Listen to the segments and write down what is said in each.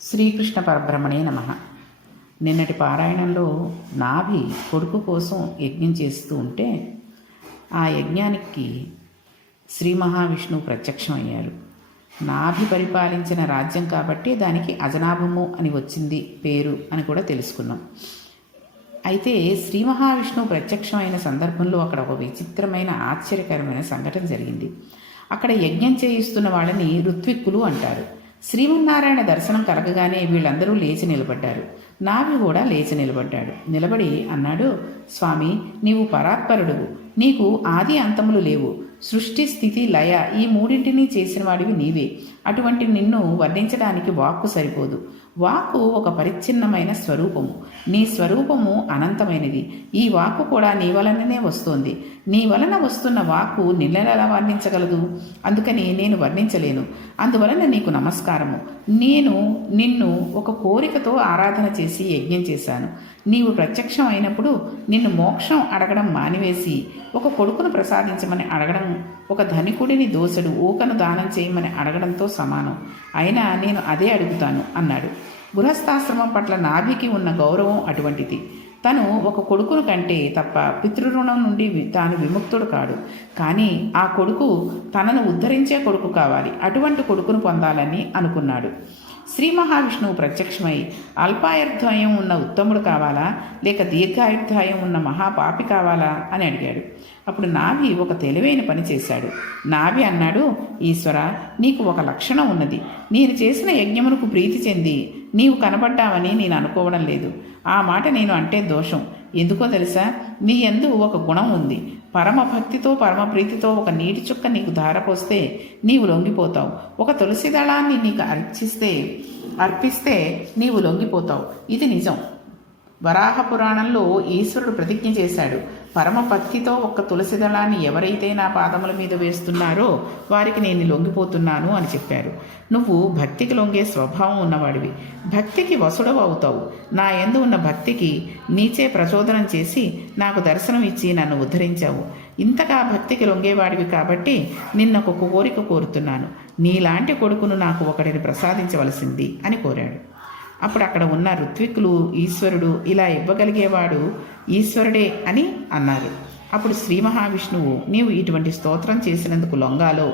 శ్రీకృష్ణ పరబ్రహ్మణే నమః. నిన్నటి పారాయణంలో నాభి కొడుకు కోసం యజ్ఞం చేస్తూ ఉంటే ఆ యజ్ఞానికి శ్రీ మహావిష్ణువు ప్రత్యక్షమయ్యారు. నాభి పరిపాలించిన రాజ్యం కాబట్టి దానికి అజనాభము అని వచ్చింది పేరు అని కూడా తెలుసుకున్నాం. అయితే శ్రీ మహావిష్ణువు ప్రత్యక్షమైన సందర్భంలో అక్కడ ఒక విచిత్రమైన ఆశ్చర్యకరమైన సంఘటన జరిగింది. అక్కడ యజ్ఞం చేయిస్తున్న వాళ్ళని ఋత్విక్కులు అంటారు. శ్రీమన్నారాయణ దర్శనం కలగగానే వీళ్ళందరూ లేచి నిలబడ్డారు. నాభి కూడా లేచి నిలబడ్డాడు. నిలబడి అన్నాడు, స్వామి, నీవు పరాత్పరుడువు, నీకు ఆది అంతములు లేవు, సృష్టి స్థితి లయ ఈ మూడింటినీ చేసిన వాడివి నీవే. అటువంటి నిన్ను వర్ణించడానికి వాక్కు సరిపోదు. వాక్కు ఒక పరిచ్ఛిన్నమైన స్వరూపము. నీ స్వరూపము అనంతమైనది. ఈ వాక్కు కూడా నీ వలననే వస్తోంది. నీ వలన వస్తున్న వాక్కు నిన్నెలా వర్ణించగలదు? అందుకని నేను వర్ణించలేను. అందువలన నీకు నమస్కారము. నేను నిన్ను ఒక కోరికతో ఆరాధన చేసి యజ్ఞం చేశాను. నీవు ప్రత్యక్షం అయినప్పుడు నిన్ను మోక్షం అడగడం మానివేసి ఒక కొడుకును ప్రసాదించమని అడగడం ఒక ధనికుడిని దోసెడు ఊకను దానం చేయమని అడగడంతో సమానం. అయినా నేను అదే అడుగుతాను అన్నాడు. గృహస్థాశ్రమం పట్ల నాభికి ఉన్న గౌరవం అటువంటిది. తను ఒక కొడుకును కంటే తప్ప పితృరుణం నుండి తాను విముక్తుడు కాడు. కానీ ఆ కొడుకు తనను ఉద్ధరించే కొడుకు కావాలి. అటువంటి కొడుకును పొందాలని అనుకున్నాడు. శ్రీ మహావిష్ణువు ప్రత్యక్షమై అల్పాయుర్దాయం ఉన్న ఉత్తముడు కావాలా లేక దీర్ఘాయుర్దాయం ఉన్న మహాపాపి కావాలా అని అడిగాడు. అప్పుడు నాభి ఒక తెలివైన పని చేశాడు. నాభి అన్నాడు, ఈశ్వర, నీకు ఒక లక్షణం ఉన్నది. నేను చేసిన యజ్ఞమునకు ప్రీతి చెంది నీవు కనబడ్డావని నేను అనుకోవడం లేదు. ఆ మాట నేను అంటే దోషం. ఎందుకో తెలుసా? నీ యందు ఒక గుణం ఉంది. పరమ భక్తితో పరమ ప్రీతితో ఒక నీటి చుక్క నీకు ధారపోస్తే నీవు లొంగిపోతావు. ఒక తులసి దళాన్ని నీకు అర్పిస్తే నీవు లొంగిపోతావు. ఇది నిజం. వరాహ పురాణంలో ఈశ్వరుడు ప్రతిజ్ఞ చేశాడు, పరమ భక్తితో ఒక్క తులసి దళాన్ని ఎవరైతే నా పాదముల మీద వేస్తున్నారో వారికి నేను లొంగిపోతున్నాను అని చెప్పారు. నువ్వు భక్తికి లొంగే స్వభావం ఉన్నవాడివి. భక్తికి వసుడవు అవుతావు. నా యందు ఉన్న భక్తికి నీచే ప్రచోదనం చేసి నాకు దర్శనం ఇచ్చి నన్ను ఉద్ధరించావు. ఇంతగా భక్తికి లొంగేవాడివి కాబట్టి నిన్నొక కోరిక కోరుతున్నాను. నీలాంటి కొడుకును నాకు ఒకటిని ప్రసాదించవలసింది అని కోరాడు. అప్పుడు అక్కడ ఉన్న ఋత్విక్కులు ఈశ్వరుడు ఇలా ఇవ్వగలిగేవాడు ఈశ్వరుడే అని అన్నారు. అప్పుడు శ్రీ మహావిష్ణువు, నీవు ఇటువంటి స్తోత్రం చేసినందుకు లొంగాలో,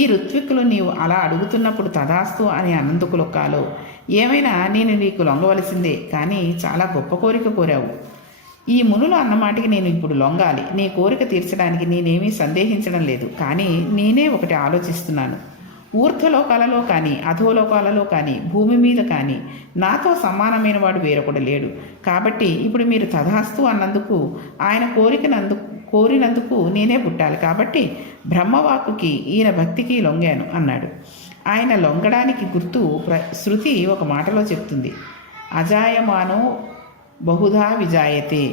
ఈ ఋత్విక్కులు నీవు అలా అడుగుతున్నప్పుడు తదాస్తు అని అన్నందుకు లొక్కాలో, ఏమైనా నేను నీకు లొంగవలసిందే. కానీ చాలా గొప్ప కోరిక కోరావు. ఈ మునులు అన్నమాటికి నేను ఇప్పుడు లొంగాలి. నీ కోరిక తీర్చడానికి నేనేమీ సందేహించడం లేదు. కానీ నేనే ఒకటి ఆలోచిస్తున్నాను. ఊర్ధ్వలోకాలలో కానీ అధోలోకాలలో కానీ భూమి మీద కానీ నాతో సమానమైన వాడు వేరొకడు లేడు. కాబట్టి ఇప్పుడు మీరు తథాస్తు అన్నందుకు, ఆయన కోరినందుకు నేనే పుట్టాలి. కాబట్టి బ్రహ్మవాక్కుకి ఈయన భక్తికి లొంగాను అన్నాడు. ఆయన లొంగడానికి గుర్తు శృతి ఒక మాటలో చెప్తుంది, అజాయమానో బహుధా విజాయతే.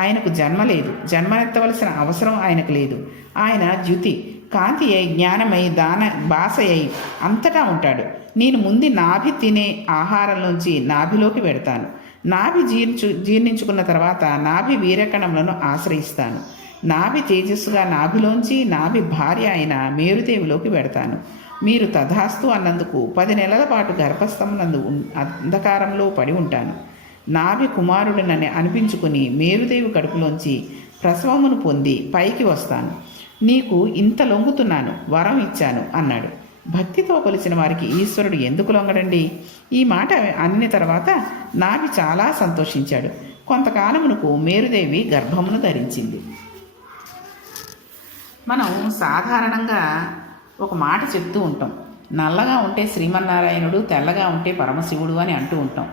ఆయనకు జన్మ లేదు. జన్మనెత్తవలసిన అవసరం ఆయనకు లేదు. ఆయన ద్యుతి, కాంతి అయి, జ్ఞానమై, భాషయై అంతటా ఉంటాడు. నేను ముందు నాభి తినే ఆహారంలోంచి నాభిలోకి పెడతాను. నాభి జీర్ణించుకున్న తర్వాత నాభి వీరకణములను ఆశ్రయిస్తాను. నాభి తేజస్సుగా నాభిలోంచి నాభి భార్య అయిన మేరుదేవిలోకి పెడతాను. మీరు తథాస్తు అన్నందుకు 10 నెలల పాటు గర్భస్థమునందు అంధకారంలో పడి ఉంటాను. నాభి కుమారుడినని అనిపించుకుని మేరుదేవి కడుపులోంచి ప్రసవమును పొంది పైకి వస్తాను. నీకు ఇంత లొంగుతున్నాను, వరం ఇచ్చాను అన్నాడు. భక్తితో కొలిచిన వారికి ఈశ్వరుడు ఎందుకు లొంగడండి? ఈ మాట అన్న తర్వాత నాభి చాలా సంతోషించాడు. కొంతకాలమునకు మేరుదేవి గర్భమును ధరించింది. మనం సాధారణంగా ఒక మాట చెప్తూ ఉంటాం, నల్లగా ఉంటే శ్రీమన్నారాయణుడు, తెల్లగా ఉంటే పరమశివుడు అని అంటూ ఉంటాం.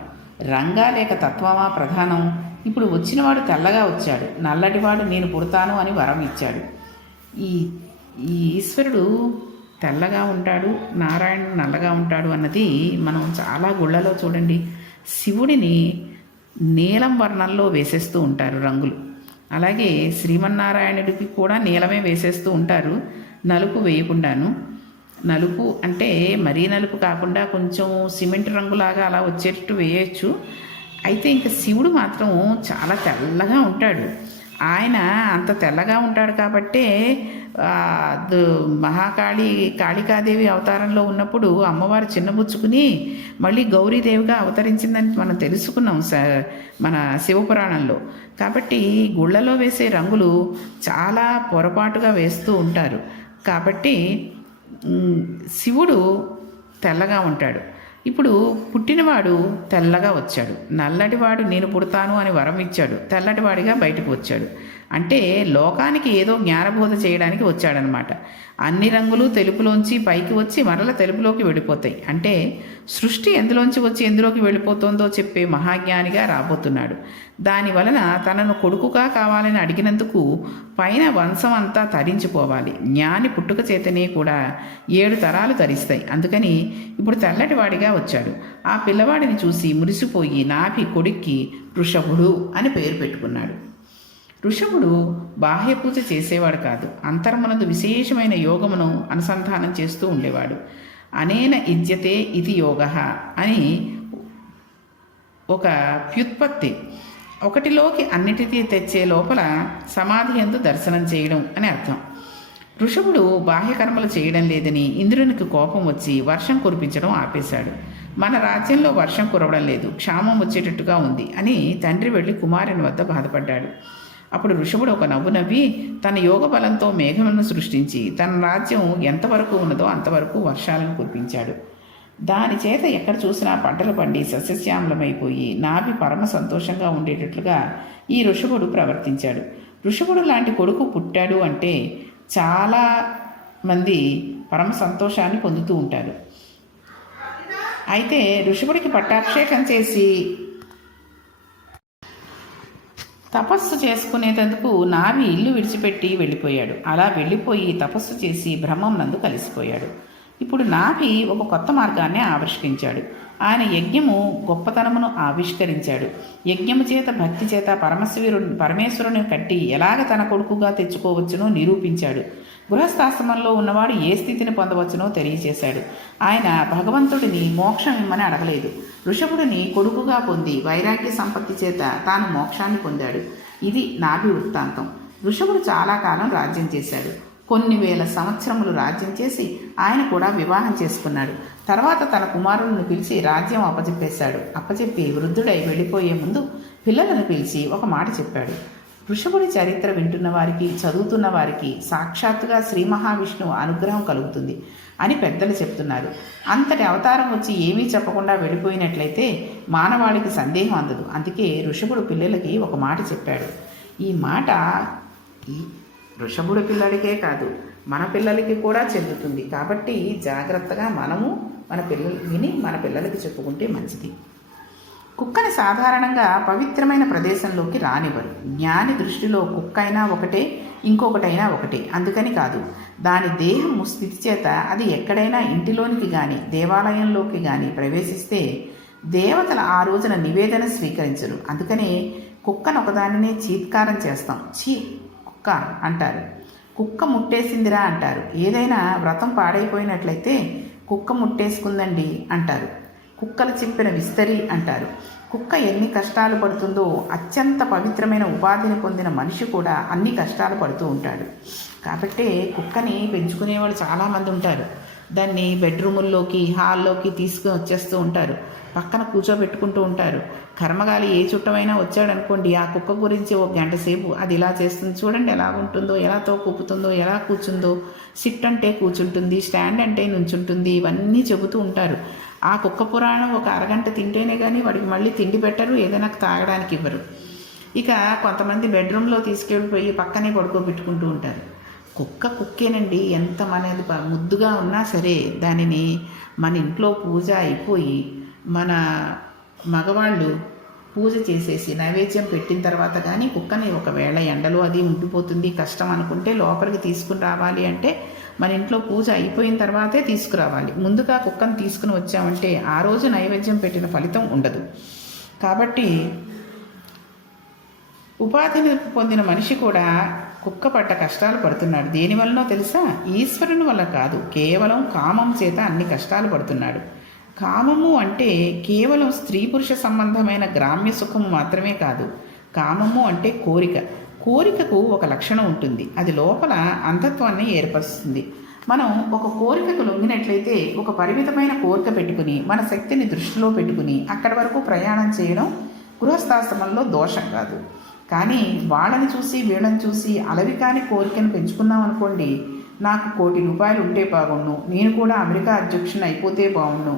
రంగా లేక తత్వమా ప్రధానం? ఇప్పుడు వచ్చినవాడు తెల్లగా వచ్చాడు, నల్లటివాడు నేను పుడతాను అని వరం ఇచ్చాడు. ఈ ఈశ్వరుడు తెల్లగా ఉంటాడు, నారాయణుడు నల్లగా ఉంటాడు అన్నది మనం చాలా గుళ్ళలో చూడండి. శివుడిని నీలం వర్ణంలో వేసేస్తూ ఉంటారు రంగులు. అలాగే శ్రీమన్నారాయణుడికి కూడా నీలమే వేసేస్తూ ఉంటారు, నలుపు వేయకుండాను. నలుపు అంటే మరీ నలుపు కాకుండా కొంచెం సిమెంట్ రంగులాగా అలా వచ్చేటట్టు వేయచ్చు. అయితే ఇంకా శివుడు మాత్రం చాలా తెల్లగా ఉంటాడు. ఆయన అంత తెల్లగా ఉంటాడు కాబట్టే కాళికాదేవి అవతారంలో ఉన్నప్పుడు అమ్మవారు చిన్నబుచ్చుకుని మళ్ళీ గౌరీదేవిగా అవతరించిందని మనం తెలుసుకున్నాం మన శివపురాణంలో. కాబట్టి గుళ్ళలో వేసే రంగులు చాలా పొరపాటుగా వేస్తూ ఉంటారు. కాబట్టి శివుడు తెల్లగా ఉంటాడు. ఇప్పుడు పుట్టినవాడు తెల్లగా వచ్చాడు. నల్లటివాడు నేను పుడతాను అని వరం ఇచ్చాడు, తెల్లటివాడిగా బయటకు వచ్చాడు. అంటే లోకానికి ఏదో జ్ఞానబోధ చేయడానికి వచ్చాడనమాట. అన్ని రంగులు తెలుపులోంచి పైకి వచ్చి మరల తెలుపులోకి వెళ్ళిపోతాయి. అంటే సృష్టి ఎందులోంచి వచ్చి ఎందులోకి వెళ్ళిపోతుందో చెప్పే మహాజ్ఞానిగా రాబోతున్నాడు. దానివలన తనను కొడుకుగా కావాలని అడిగినందుకు పైన వంశం అంతా తరించిపోవాలి. జ్ఞాని పుట్టుక చేతనే కూడా 7 తరాలు తరిస్తాయి. అందుకని ఇప్పుడు తెల్లటివాడిగా వచ్చాడు. ఆ పిల్లవాడిని చూసి మురిసిపోయి నాభి కొడుక్కి వృషభుడు అని పేరు పెట్టుకున్నాడు. ఋషభుడు బాహ్య పూజ చేసేవాడు కాదు, అంతర్మనదు విశేషమైన యోగమును అనుసంధానం చేస్తూ ఉండేవాడు. అనేన ఇజ్యతే ఇది యోగ అని ఒక వ్యుత్పత్తి, ఒకటిలోకి అన్నిటినీ తెచ్చే లోపల సమాధి యందు దర్శనం చేయడం అని అర్థం. ఋషభుడు బాహ్యకర్మలు చేయడం లేదని ఇంద్రునికి కోపం వచ్చి వర్షం కురిపించడం ఆపేశాడు. మన రాజ్యంలో వర్షం కురవడం లేదు, క్షామం వచ్చేటట్టుగా ఉంది అని తండ్రి వెళ్ళి కుమారుని వద్ద బాధపడ్డాడు. అప్పుడు ఋషభుడు ఒక నవ్వు నవ్వి తన యోగ బలంతో మేఘములను సృష్టించి తన రాజ్యం ఎంతవరకు ఉన్నదో అంతవరకు వర్షాలను కురిపించాడు. దాని చేత ఎక్కడ చూసినా పంటలు పండి సస్యశ్యామలమైపోయి నాభి పరమ సంతోషంగా ఉండేటట్లుగా ఈ ఋషభుడు ప్రవర్తించాడు. ఋషభుడు లాంటి కొడుకు పుట్టాడు అంటే చాలా మంది పరమ సంతోషాన్ని పొందుతూ ఉంటారు. అయితే ఋషభుడికి పట్టాభిషేకం చేసి తపస్సు చేసుకునేందుకు నాభి ఇల్లు విడిచిపెట్టి వెళ్ళిపోయాడు. అలా వెళ్ళిపోయి తపస్సు చేసి బ్రహ్మం నందు కలిసిపోయాడు. ఇప్పుడు నాభి ఒక కొత్త మార్గాన్ని ఆవిష్కరించాడు. ఆయన యజ్ఞము గొప్పతనమును ఆవిష్కరించాడు. యజ్ఞము చేత భక్తి చేత పరమేశ్వరుని కట్టి ఎలాగ తన కొడుకుగా తెచ్చుకోవచ్చునో నిరూపించాడు. గృహస్థాశ్రమంలో ఉన్నవాడు ఏ స్థితిని పొందవచ్చునో తెలియచేశాడు. ఆయన భగవంతుడిని మోక్షం ఇమ్మని అడగలేదు. ఋషభుడిని కొడుకుగా పొంది వైరాగ్య సంపత్తి చేత తాను మోక్షాన్ని పొందాడు. ఇది నాభి వృత్తాంతం. ఋషభుడు చాలా కాలం రాజ్యం చేశాడు. కొన్ని వేల సంవత్సరములు రాజ్యం చేసి ఆయన కూడా వివాహం చేసుకున్నాడు. తర్వాత తన కుమారులను పిలిచి రాజ్యం అప్పచెప్పి వృద్ధుడై వెళ్ళిపోయే ముందు పిల్లలను పిలిచి ఒక మాట చెప్పాడు. వృషభుడి చరిత్ర వింటున్న వారికి, చదువుతున్న వారికి సాక్షాత్తుగా శ్రీ మహావిష్ణువు అనుగ్రహం కలుగుతుంది అని పెద్దలు చెప్తున్నారు. అంతటి అవతారం వచ్చి ఏమీ చెప్పకుండా వెళ్ళిపోయినట్లయితే మానవాళికి సందేహం అందదు. అందుకే ఋషభుడు పిల్లలకి ఒక మాట చెప్పాడు. ఈ మాట ఋషభుడి పిల్లడికే కాదు, మన పిల్లలకి కూడా చెందుతుంది. కాబట్టి జాగ్రత్తగా మనము మన పిల్లలకి చెప్పుకుంటే మంచిది. కుక్కని సాధారణంగా పవిత్రమైన ప్రదేశంలోకి రానివ్వరు. జ్ఞాని దృష్టిలో కుక్క అయినా ఒకటే, ఇంకొకటైనా ఒకటే. అందుకని కాదు, దాని దేహం స్థితి చేత అది ఎక్కడైనా ఇంటిలోనికి కానీ దేవాలయంలోకి కానీ ప్రవేశిస్తే దేవతలు ఆ రోజున నివేదన స్వీకరించరు. అందుకనే కుక్కను ఒకదానినే చీత్కారం చేస్తాం. కుక్క అంటారు, కుక్క ముట్టేసిందిరా అంటారు. ఏదైనా వ్రతం పాడైపోయినట్లయితే కుక్క ముట్టేసుకుందండి అంటారు. కుక్కలు చెప్పిన విస్తరి అంటారు. కుక్క ఎన్ని కష్టాలు పడుతుందో అత్యంత పవిత్రమైన ఉపాధిని పొందిన మనిషి కూడా అన్ని కష్టాలు పడుతూ ఉంటాడు. కాబట్టి కుక్కని పెంచుకునేవాళ్ళు చాలామంది ఉంటారు. దాన్ని బెడ్రూముల్లోకి, హాల్లోకి తీసుకుని వచ్చేస్తూ ఉంటారు. పక్కన కూర్చోబెట్టుకుంటూ ఉంటారు. కర్మగాలి ఏ చుట్టమైనా వచ్చాడనుకోండి, ఆ కుక్క గురించి ఒక గంట సేపు అది ఇలా చేస్తుంది, చూడండి ఎలా ఉంటుందో, ఎలా తోకూపుతుందో, ఎలా కూర్చుందో, సిట్ అంటే కూర్చుంటుంది, స్టాండ్ అంటే నుంచుంటుంది, ఇవన్నీ చెబుతూ ఉంటారు. ఆ కుక్క పురాణం ఒక అరగంట తింటేనే కానీ వాడికి మళ్ళీ తిండి పెట్టరు, ఏదైనా తాగడానికి ఇవ్వరు. ఇక కొంతమంది బెడ్రూమ్లో తీసుకెళ్ళిపోయి పక్కనే పడుకోబెట్టుకుంటూ ఉంటారు. కుక్కేనండి, ఎంత మనది ముద్దుగా ఉన్నా సరే దానిని మన ఇంట్లో పూజ అయిపోయి మన మగవాళ్ళు పూజ చేసేసి నైవేద్యం పెట్టిన తర్వాత కానీ కుక్కని ఒకవేళ ఎండలో అది ఉండిపోతుంది కష్టం అనుకుంటే లోపలికి తీసుకుని రావాలి అంటే మన ఇంట్లో పూజ అయిపోయిన తర్వాతే తీసుకురావాలి. ముందుగా కుక్కను తీసుకుని వచ్చామంటే ఆ రోజు నైవేద్యం పెట్టిన ఫలితం ఉండదు. కాబట్టి ఉపాధిని పొందిన మనిషి కూడా కుక్క పట్ట కష్టాలు పడుతున్నాడు. దేనివల్లనో తెలుసా? ఈశ్వరుని వల్ల కాదు, కేవలం కామం చేత అన్ని కష్టాలు పడుతున్నాడు. కామము అంటే కేవలం స్త్రీ పురుష సంబంధమైన గ్రామ్య సుఖము మాత్రమే కాదు. కామము అంటే కోరిక. కోరికకు ఒక లక్షణం ఉంటుంది. అది లోపల అంధత్వాన్ని ఏర్పరుస్తుంది. మనం ఒక కోరికకు లొంగినట్లయితే ఒక పరిమితమైన కోరిక పెట్టుకుని మన శక్తిని దృష్టిలో పెట్టుకుని అక్కడి వరకు ప్రయాణం చేయడం గృహస్థాశ్రమంలో దోషం కాదు. కానీ వాళ్ళని చూసి వీళ్ళని చూసి అలవి కాని కోరికను పెంచుకున్నాం అనుకోండి, నాకు ₹1,00,00,000 ఉంటే బాగుండు, నేను కూడా అమెరికా అధ్యక్షుని అయిపోతే బాగుండు,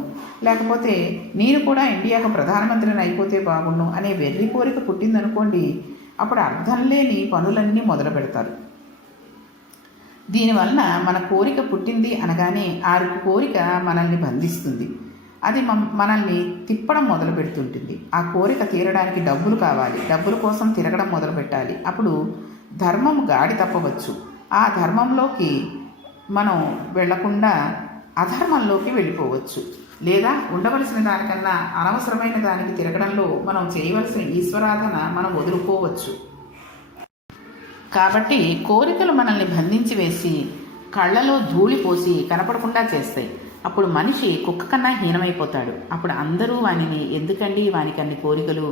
లేకపోతే నేను కూడా ఇండియాకు ప్రధానమంత్రిని అయిపోతే బాగుండు అనే వెర్రి కోరిక పుట్టిందనుకోండి, అప్పుడు అర్థం లేని పనులన్నీ మొదలు పెడతారు. దీనివలన మన కోరిక పుట్టింది అనగానే ఆ కోరిక మనల్ని బంధిస్తుంది. అది మనల్ని తిప్పడం మొదలు పెడుతుంటుంది. ఆ కోరిక తీరడానికి డబ్బులు కావాలి, డబ్బుల కోసం తిరగడం మొదలు పెట్టాలి. అప్పుడు ధర్మం గాడి తప్పవచ్చు. ఆ ధర్మంలోకి మనం వెళ్లకుండా అధర్మంలోకి వెళ్ళిపోవచ్చు. లేదా ఉండవలసిన దానికన్నా అనవసరమైన దానికి తిరగడంలో మనం చేయవలసిన ఈశ్వరాధన మనం వదులుకోవచ్చు. కాబట్టి కోరికలు మనల్ని బంధించి వేసి కళ్ళలో ధూళి పోసి కనపడకుండా చేస్తాయి. అప్పుడు మనిషి కుక్క కన్నా హీనమైపోతాడు. అప్పుడు అందరూ వానిని ఎందుకండి వానికి అన్ని కోరికలు,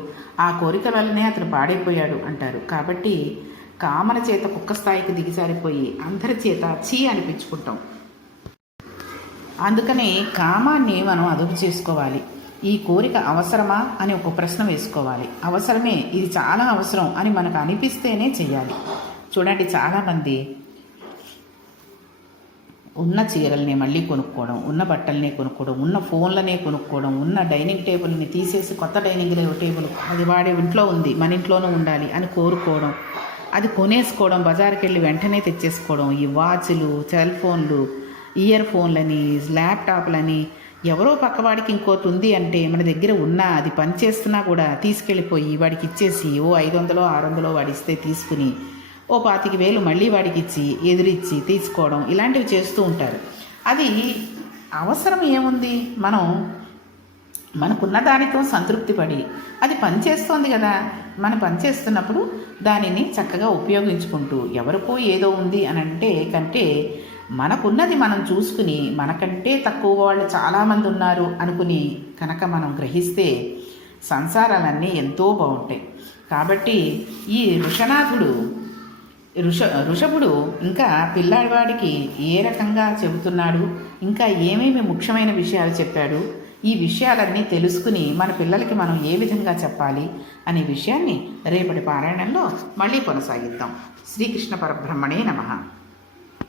ఆ కోరికల వల్లనే అతను పాడైపోయాడు అంటారు. కాబట్టి కామన చేత కుక్క స్థాయికి దిగిసారిపోయి అందరి చేత చీ అనిపించుకుంటాం. అందుకనే కామాన్ని మనం అదుపు చేసుకోవాలి. ఈ కోరిక అవసరమా అని ఒక ప్రశ్న వేసుకోవాలి. అవసరమే, ఇది చాలా అవసరం అని మనకు అనిపిస్తేనే చెయ్యాలి. చూడండి, చాలామంది ఉన్న చీరల్ని మళ్ళీ కొనుక్కోవడం, ఉన్న బట్టలనే కొనుక్కోవడం, ఉన్న ఫోన్లనే కొనుక్కోవడం, ఉన్న డైనింగ్ టేబుల్ని తీసేసి కొత్త డైనింగ్ టేబుల్ అది వాడే ఇంట్లో ఉంది, మన ఇంట్లోనూ ఉండాలి అని కోరుకోవడం, అది కొనేసుకోవడం, బజార్కి వెళ్ళి వెంటనే తెచ్చేసుకోవడం, ఈ వాచ్లు, సెల్ ఫోన్లు, ఇయర్ ఫోన్లని, ల్యాప్టాప్లని, ఎవరో పక్కవాడికి ఇంకోటి ఉంది అంటే మన దగ్గర ఉన్నా అది పనిచేస్తున్నా కూడా తీసుకెళ్ళిపోయి వాడికి ఇచ్చేసి ఓ 500 600 వాడిస్తే తీసుకుని ఓ 25,000 మళ్ళీ వాడికి ఇచ్చి ఎదురిచ్చి తీసుకోవడం, ఇలాంటివి చేస్తూ ఉంటారు. అది అవసరం ఏముంది? మనకున్న దానితో సంతృప్తి పడి అది పనిచేస్తోంది కదా, మనం పనిచేస్తున్నప్పుడు దానిని చక్కగా ఉపయోగించుకుంటూ ఎవరికో ఏదో ఉంది అని అంటే కంటే మనకున్నది మనం చూసుకుని మనకంటే తక్కువ వాళ్ళు చాలామంది ఉన్నారు అనుకుని కనుక మనం గ్రహిస్తే సంసారాలన్నీ ఎంతో బాగుంటాయి. కాబట్టి ఈ ఋషభుడు ఇంకా పిల్లాడివాడికి ఏ రకంగా చెబుతున్నాడు, ఇంకా ఏమేమి ముఖ్యమైన విషయాలు చెప్పాడు, ఈ విషయాలన్నీ తెలుసుకుని మన పిల్లలకి మనం ఏ విధంగా చెప్పాలి అనే విషయాన్ని రేపటి పారాయణంలో మళ్ళీ కొనసాగిద్దాం. శ్రీకృష్ణ పరబ్రహ్మణే నమః.